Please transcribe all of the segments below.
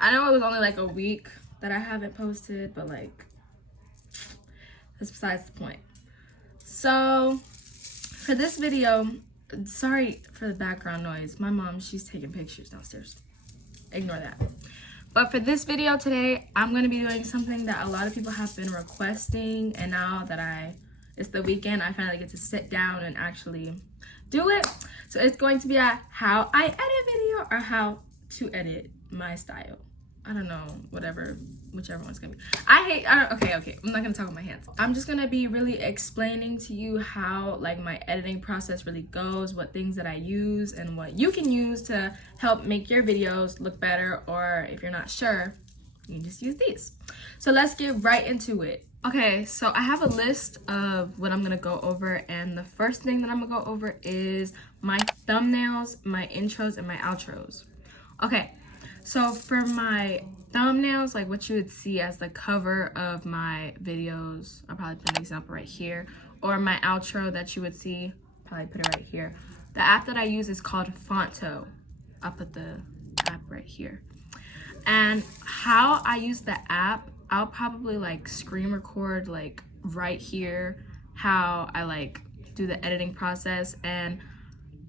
I know it was only like a week that I haven't posted, but like, that's besides the point. So for this video, sorry for the background noise. My mom, she's taking pictures downstairs. Ignore that. But for this video today, I'm going to be doing something that a lot of people have been requesting, and now that it's the weekend, I finally get to sit down and actually do it. So it's going to be a how I edit video, or how to edit my style. I don't know, whichever one's gonna be. Okay, I'm not gonna talk with my hands. I'm just gonna be really explaining to you how like my editing process really goes, what things that I use, and what you can use to help make your videos look better, or if you're not sure, you can just use these. So let's get right into it. Okay, so I have a list of what I'm gonna go over, and the first thing that I'm gonna go over is my thumbnails, my intros, and my outros. Okay, so for my thumbnails, like what you would see as the cover of my videos, I'll probably put an example right here, or my outro that you would see, probably put it right here. The app that I use is called Phonto. I'll put the app right here. And how I use the app, I'll probably like screen record like right here how I like do the editing process. And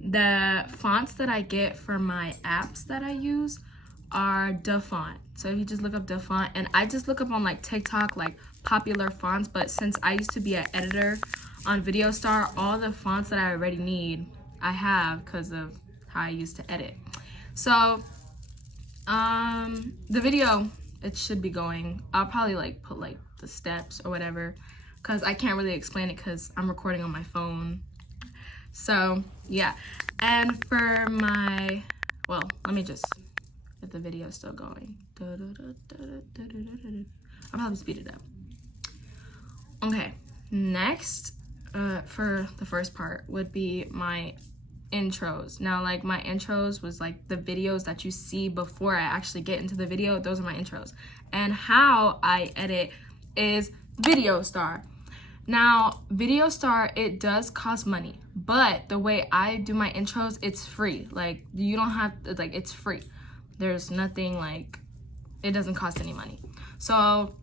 the fonts that I get for my apps that I use are the font. So if you just look up the font, and I just look up on like TikTok like popular fonts, but since I used to be an editor on videostar, all the fonts that I already need I have because of how I used to edit. So the video, it should be going, I'll probably like put like the steps or whatever, because I can't really explain it because I'm recording on my phone. So yeah, and for my, well, let me just get the video still going. I'll probably speed it up. Okay, next for the first part would be my intros. Now like my intros was like the videos that you see before I actually get into the video. Those are my intros. And how I edit is videostar. Now videostar, it does cost money, but the way I do my intros, it's free. Like you don't have to, like, it's free. There's nothing like, it doesn't cost any money. So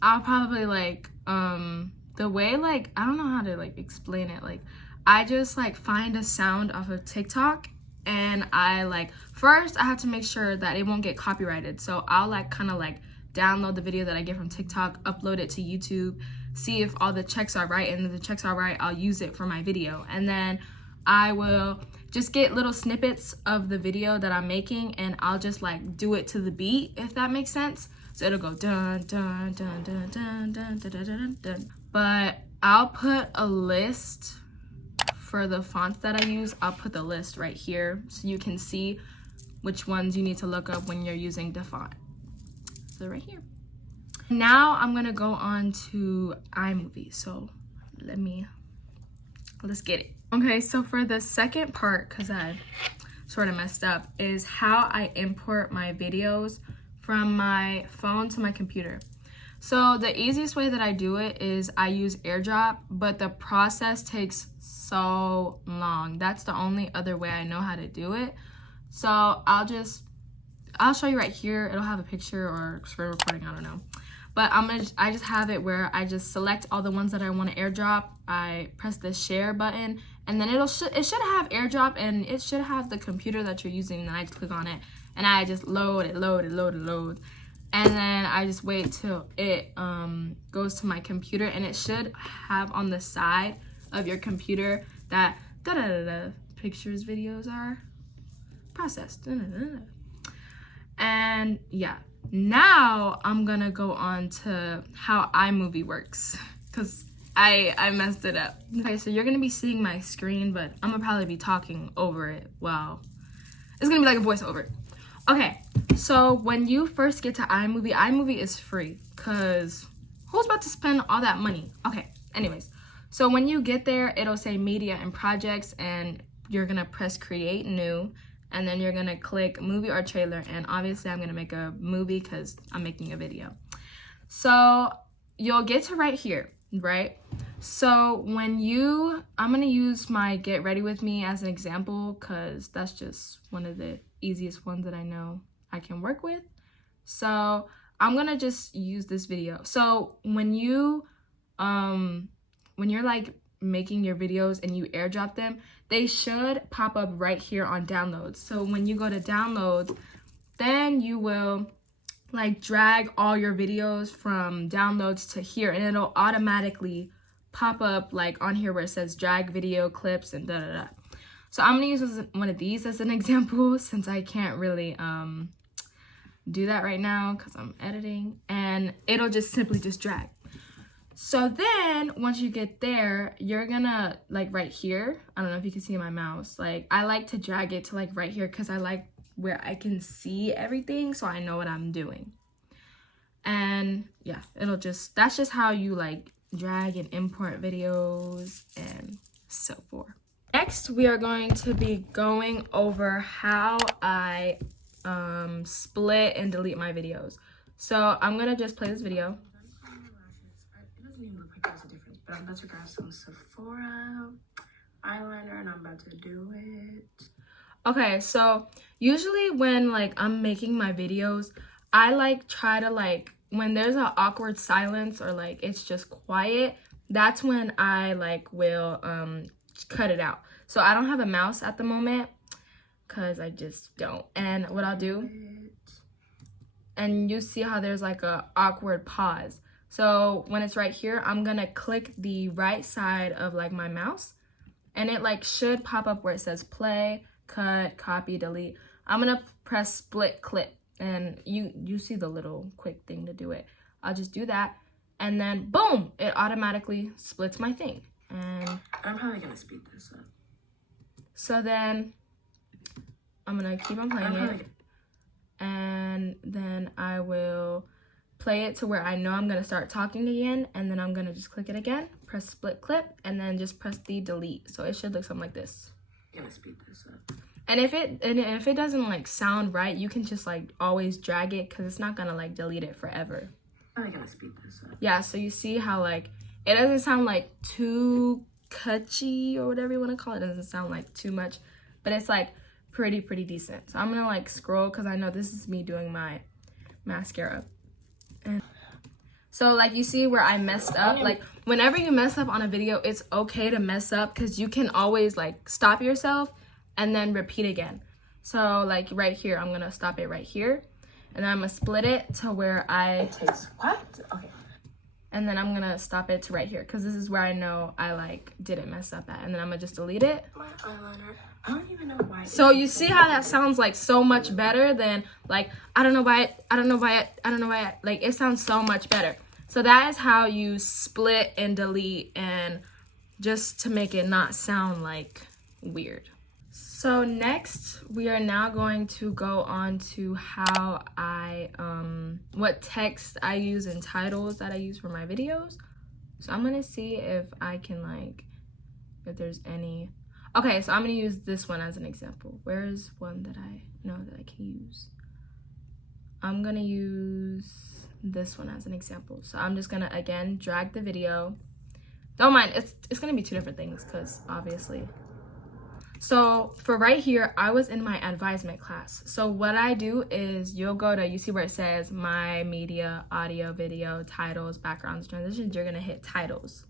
I'll probably like the way, like, I don't know how to like explain it. Like I just like find a sound off of TikTok, and I like, first I have to make sure that it won't get copyrighted. So I'll like kind of like download the video that I get from TikTok, upload it to YouTube, see if all the checks are right, and if the checks are right, I'll use it for my video. And then I will just get little snippets of the video that I'm making, and I'll just like do it to the beat, if that makes sense. So it'll go dun dun dun dun dun dun dun dun dun dun. But I'll put a list for the fonts that I use. I'll put the list right here so you can see which ones you need to look up when you're using the font. So right here. Now I'm gonna go on to iMovie. So let's get it. Okay, so for the second part, because I sort of messed up, is how I import my videos from my phone to my computer. So the easiest way that I do it is I use AirDrop, but the process takes so long. That's the only other way I know how to do it. So I'll show you right here. It'll have a picture or screen recording, I don't know. But I just have it where I just select all the ones that I want to AirDrop. I press the share button, and then it should have AirDrop, and it should have the computer that you're using. And I just click on it, and I just load. And then I just wait till it goes to my computer, and it should have on the side of your computer that pictures, videos are processed. And yeah, now I'm gonna go on to how iMovie works, because I messed it up. Okay, so you're gonna be seeing my screen, but I'm gonna probably be talking over it. Well, it's gonna be like a voiceover. Okay, so when you first get to iMovie, iMovie is free, because who's about to spend all that money? Okay, anyways, so when you get there, it'll say media and projects, and you're gonna press create new, and then you're gonna click movie or trailer, and obviously I'm gonna make a movie because I'm making a video. So you'll get to right here, right? So I'm gonna use my Get Ready With Me as an example, because that's just one of the easiest ones that I know I can work with. So I'm gonna just use this video. So when you're like making your videos and you airdrop them, they should pop up right here on downloads. So when you go to downloads, then you will like drag all your videos from downloads to here, and it'll automatically pop up like on here where it says drag video clips and da da da. So I'm gonna use one of these as an example, since I can't really do that right now because I'm editing, and it'll just simply just drag. So then once you get there, you're gonna like right here, I don't know if you can see my mouse, like I like to drag it to like right here because I like where I can see everything, so I know what I'm doing. And yeah, that's just how you like drag and import videos and so forth. Next, we are going to be going over how I split and delete my videos. So I'm gonna just play this video. It doesn't even look like there's a difference, but I'm about to grab some Sephora eyeliner and I'm about to do it. Okay, so usually when like I'm making my videos, I like try to like, when there's an awkward silence or like it's just quiet, that's when I like will cut it out. So I don't have a mouse at the moment because I just don't. And what I'll do, and you see how there's like a awkward pause. So when it's right here, I'm gonna click the right side of like my mouse, and it like should pop up where it says play, cut, copy, delete. I'm gonna press split clip, and you see the little quick thing to do it. I'll just do that, and then boom, it automatically splits my thing. And I'm probably gonna speed this up. So then I'm gonna keep on playing it, and then I will play it to where I know I'm gonna start talking again, and then I'm gonna just click it again, press split clip, and then just press the delete. So it should look something like this. I'm gonna speed this up. And if it doesn't like sound right, you can just like always drag it because it's not gonna like delete it forever. I'm gonna speed this up. Yeah, so you see how like it doesn't sound like too cutchy or whatever you want to call it. It doesn't sound like too much, but it's like pretty decent. So I'm gonna like scroll because I know this is me doing my mascara. And so like you see where I messed up, like whenever you mess up on a video, it's okay to mess up because you can always like stop yourself and then repeat again. So like right here, I'm gonna stop it right here, and then I'm gonna split it to where I takes what? Okay. And then I'm gonna stop it to right here because this is where I know I like didn't mess up at, and then I'm gonna just delete it. My eyeliner, I don't even know why. So you see how that sounds like so much better than like I don't know why it, like it sounds so much better. So that is how you split and delete, and just to make it not sound like weird. So next, we are now going to go on to how I, what text I use and titles that I use for my videos. So I'm gonna see if I can like, if there's any. Okay, so I'm gonna use this one as an example. Where is one that I know that I can use? I'm gonna use this one as an example. So I'm just gonna, again, drag the video. Don't mind, it's gonna be two different things because obviously. So for right here, I was in my advisement class. So what I do is you'll go to, you see where it says my media, audio, video, titles, backgrounds, transitions, you're gonna hit titles.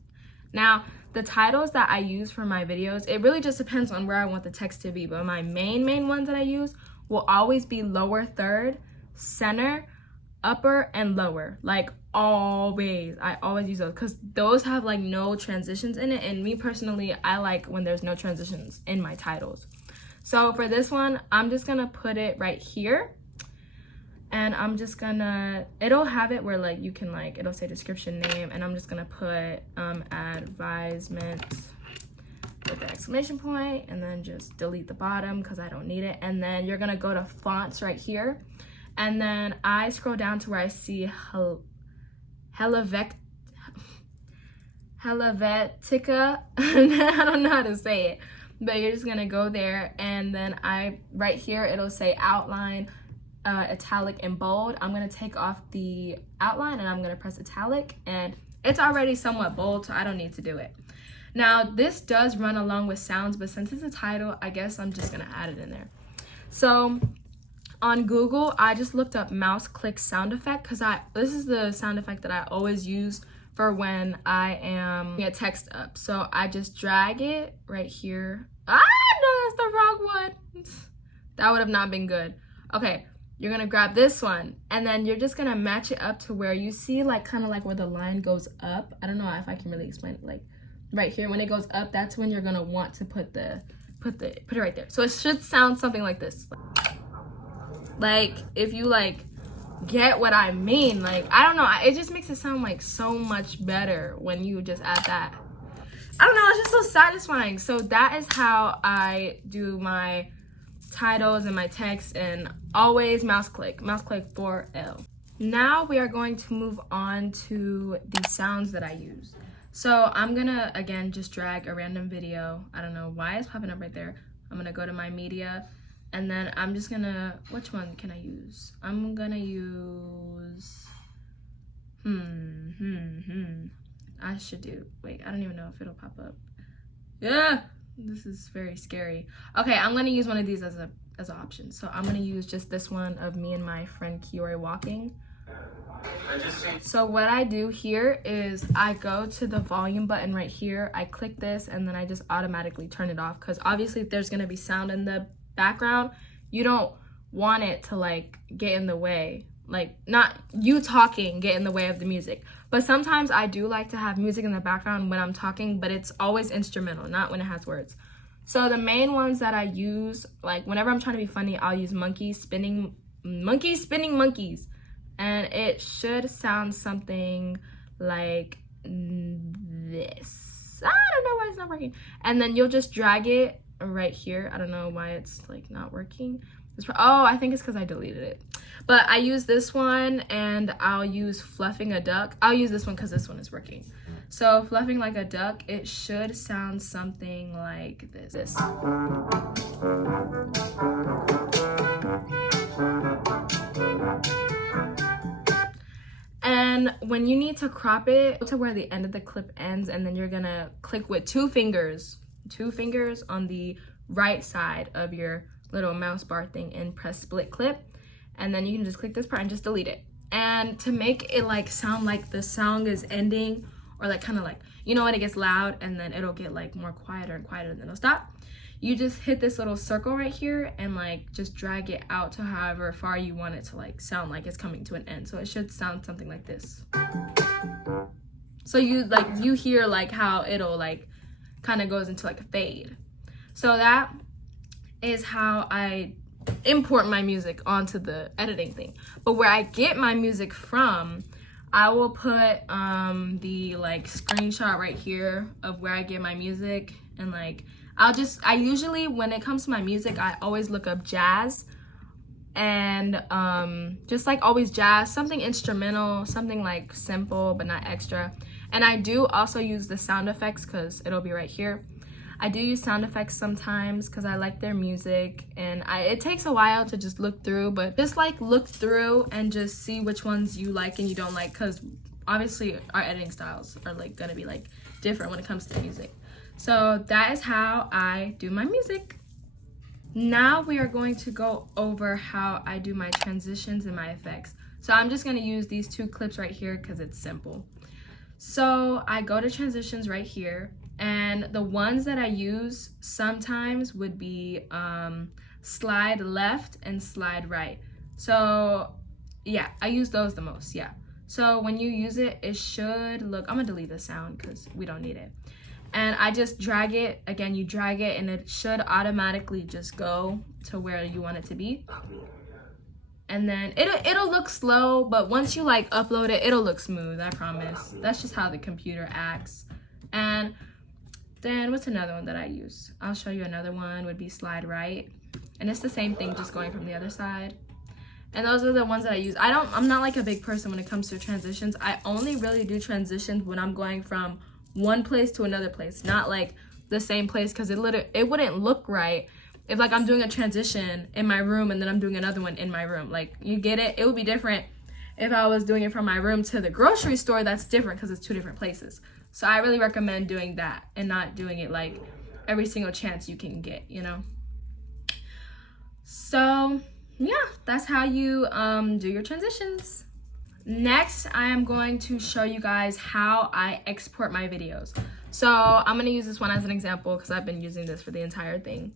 Now, the titles that I use for my videos, it really just depends on where I want the text to be, but my main ones that I use will always be lower third, center, upper, and lower. Like always, I always use those because those have like no transitions in it, and me personally, I like when there's no transitions in my titles. So for this one, I'm just gonna put it right here, and I'm just gonna, it'll have it where like you can like, it'll say description name, and I'm just gonna put advisement with the exclamation point, and then just delete the bottom because I don't need it. And then you're gonna go to fonts right here, and then I scroll down to where I see Helvetica. I don't know how to say it, but you're just gonna go there, and then right here it'll say outline, italic, and bold. I'm gonna take off the outline and I'm gonna press italic, and it's already somewhat bold, so I don't need to do it. Now this does run along with sounds, but since it's a title, I guess I'm just gonna add it in there. So on Google, I just looked up mouse click sound effect because this is the sound effect that I always use for when I am a text up. So I just drag it right here. Ah, no, that's the wrong one. That would have not been good. Okay, you're gonna grab this one and then you're just gonna match it up to where you see like kind of like where the line goes up. I don't know if I can really explain it. Like right here, when it goes up, that's when you're gonna want to put it right there. So it should sound something like this. Like if you like get what I mean, like I don't know, it just makes it sound like so much better when you just add that. I don't know, it's just so satisfying. So that is how I do my titles and my text, and always mouse click for L. Now we are going to move on to the sounds that I use. So I'm gonna again just drag a random video. I don't know why it's popping up right there. I'm gonna go to my media, and then I'm just gonna, which one can I use? I'm gonna use, I should do, wait, I don't even know if it'll pop up. Yeah, this is very scary. Okay, I'm gonna use one of these as an option. So I'm gonna use just this one of me and my friend Kiori walking. So what I do here is I go to the volume button right here, I click this, and then I just automatically turn it off, because obviously if there's gonna be sound in the background, you don't want it to like get in the way, like not you talking get in the way of the music. But sometimes I do like to have music in the background when I'm talking, but it's always instrumental, not when it has words. So the main ones that I use, like whenever I'm trying to be funny, I'll use monkeys spinning monkeys, and it should sound something like this. I don't know why it's not working. And then you'll just drag it right here. I don't know why it's like not working. Oh, I think it's because I deleted it. But I use this one, and I'll use fluffing a duck. I'll use this one because this one is working. So fluffing like a duck, it should sound something like this. And when you need to crop it to where the end of the clip ends, and then you're gonna click with two fingers on the right side of your little mouse bar thing and press split clip, and then you can just click this part and just delete it. And to make it like sound like the song is ending, or like kind of like, you know, when it gets loud and then it'll get like more quieter and quieter and then it'll stop, you just hit this little circle right here and like just drag it out to however far you want it to like sound like it's coming to an end. So it should sound something like this. So you hear like how it'll like kind of goes into like a fade. So that is how I import my music onto the editing thing. But where I get my music from, I will put the like screenshot right here of where I get my music, and like I usually, when it comes to my music, I always look up jazz, and just like always jazz, something instrumental, something like simple but not extra. And I do also use the sound effects because it'll be right here. I do use sound effects sometimes because I like their music, and it takes a while to just look through, but just like look through and just see which ones you like and you don't like, because obviously our editing styles are like gonna be like different when it comes to music. So that is how I do my music. Now we are going to go over how I do my transitions and my effects. So I'm just gonna use these two clips right here because it's simple. So I go to transitions right here, and the ones that I use sometimes would be slide left and slide right. So yeah, I use those the most, yeah. So when you use it, it should look, I'm gonna delete the sound because we don't need it. And I just drag it, again, you drag it and it should automatically just go to where you want it to be. And then it'll look slow, but once you like upload it, it'll look smooth, I promise. That's just how the computer acts. And then what's another one that I use? I'll show you another one, would be slide right. And it's the same thing, just going from the other side. And those are the ones that I use. I'm not like a big person when it comes to transitions. I only really do transitions when I'm going from one place to another place, not like the same place, because it wouldn't look right if like I'm doing a transition in my room and then I'm doing another one in my room. Like, you get it? It would be different if I was doing it from my room to the grocery store. That's different because it's two different places. So I really recommend doing that and not doing it like every single chance you can get, you know? So yeah, that's how you do your transitions. Next, I am going to show you guys how I export my videos. So I'm gonna use this one as an example because I've been using this for the entire thing.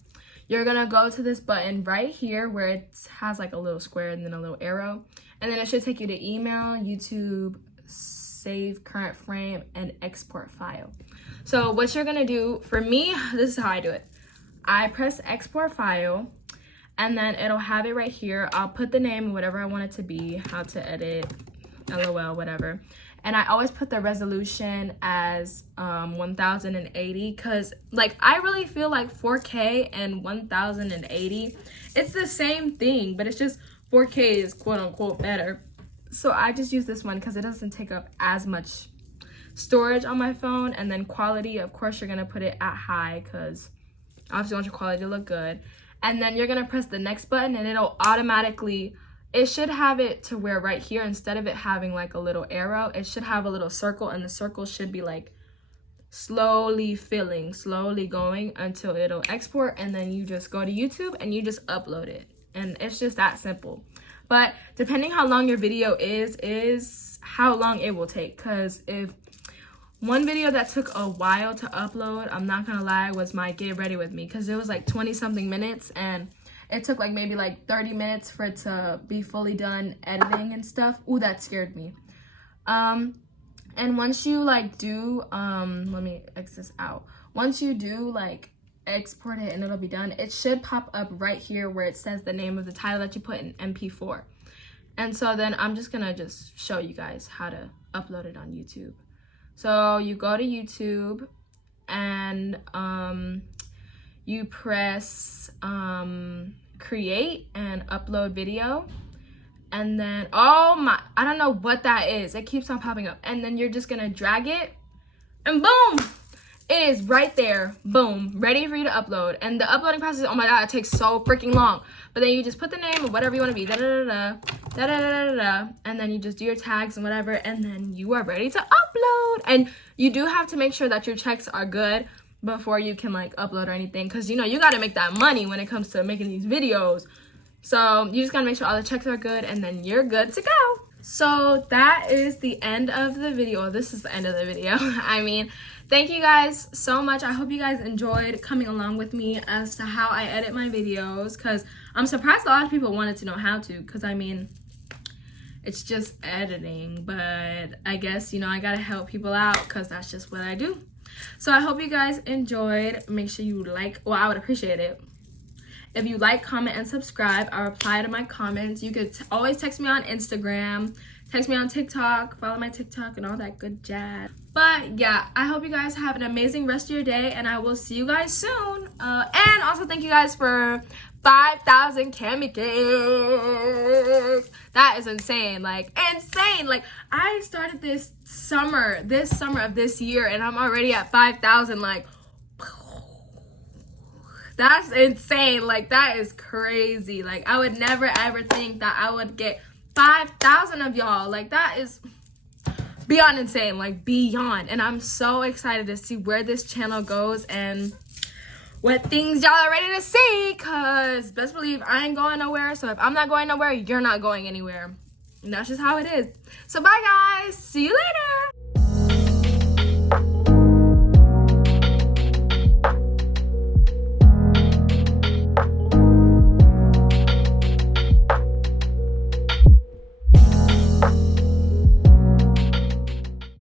You're gonna go to this button right here where it has like a little square and then a little arrow, and then it should take you to email, YouTube, save current frame, and export file. So what you're gonna do, for me, this is how I do it. I press export file, and then it'll have it right here. I'll put the name, whatever I want it to be, how to edit, LOL, whatever. And I always put the resolution as 1080 because like I really feel like 4K and 1080, it's the same thing, but it's just 4K is quote unquote better. So I just use this one because it doesn't take up as much storage on my phone. And then quality, of course, you're gonna put it at high because obviously you want your quality to look good. And then you're gonna press the next button and it'll automatically, it should have it to where right here, instead of it having like a little arrow, it should have a little circle, and the circle should be like slowly filling, slowly going until it'll export, and then you just go to YouTube and you just upload it. And it's just that simple. But depending how long your video is how long it will take. Because if one video that took a while to upload, I'm not gonna lie, was my Get Ready With Me, because it was like 20 something minutes and it took like maybe like 30 minutes for it to be fully done editing and stuff. Ooh, that scared me. And once you like do, let me X this out. Once you do like export it and it'll be done, it should pop up right here where it says the name of the title that you put in MP4. And so then I'm just gonna just show you guys how to upload it on YouTube. So you go to YouTube and you press create and upload video, and then oh my, I don't know what that is, it keeps on popping up, and then you're just gonna drag it and boom, it is right there, boom, ready for you to upload. And the uploading process, oh my god, it takes so freaking long, but then you just put the name of whatever you want to be, and then you just do your tags and whatever, and then you are ready to upload. And you do have to make sure that your checks are good before you can like upload or anything, because you know you got to make that money when it comes to making these videos. So you just gotta make sure all the checks are good, and then you're good to go. So that is the end of the video. This is the end of the video. I mean, thank you guys so much. I hope you guys enjoyed coming along with me as to how I edit my videos, because I'm surprised a lot of people wanted to know how to, because I mean, it's just editing, but I guess, you know, I gotta help people out because that's just what I do. So I hope you guys enjoyed. Make sure you like, well, I would appreciate it if you like, comment, and subscribe. I reply to my comments. You could always text me on Instagram, text me on TikTok, follow my TikTok and all that good jazz. But yeah, I hope you guys have an amazing rest of your day, and I will see you guys soon. And also thank you guys for 5,000 CAMMYCAKES. That is insane, like insane. Like I started this summer of this year, and I'm already at 5,000. Like that's insane. Like that is crazy. Like I would never ever think that I would get 5,000 of y'all. Like that is beyond insane, like beyond. And I'm so excited to see where this channel goes and what things y'all are ready to see, because best believe I ain't going nowhere. So if I'm not going nowhere, you're not going anywhere, and that's just how it is. So bye guys, see you later.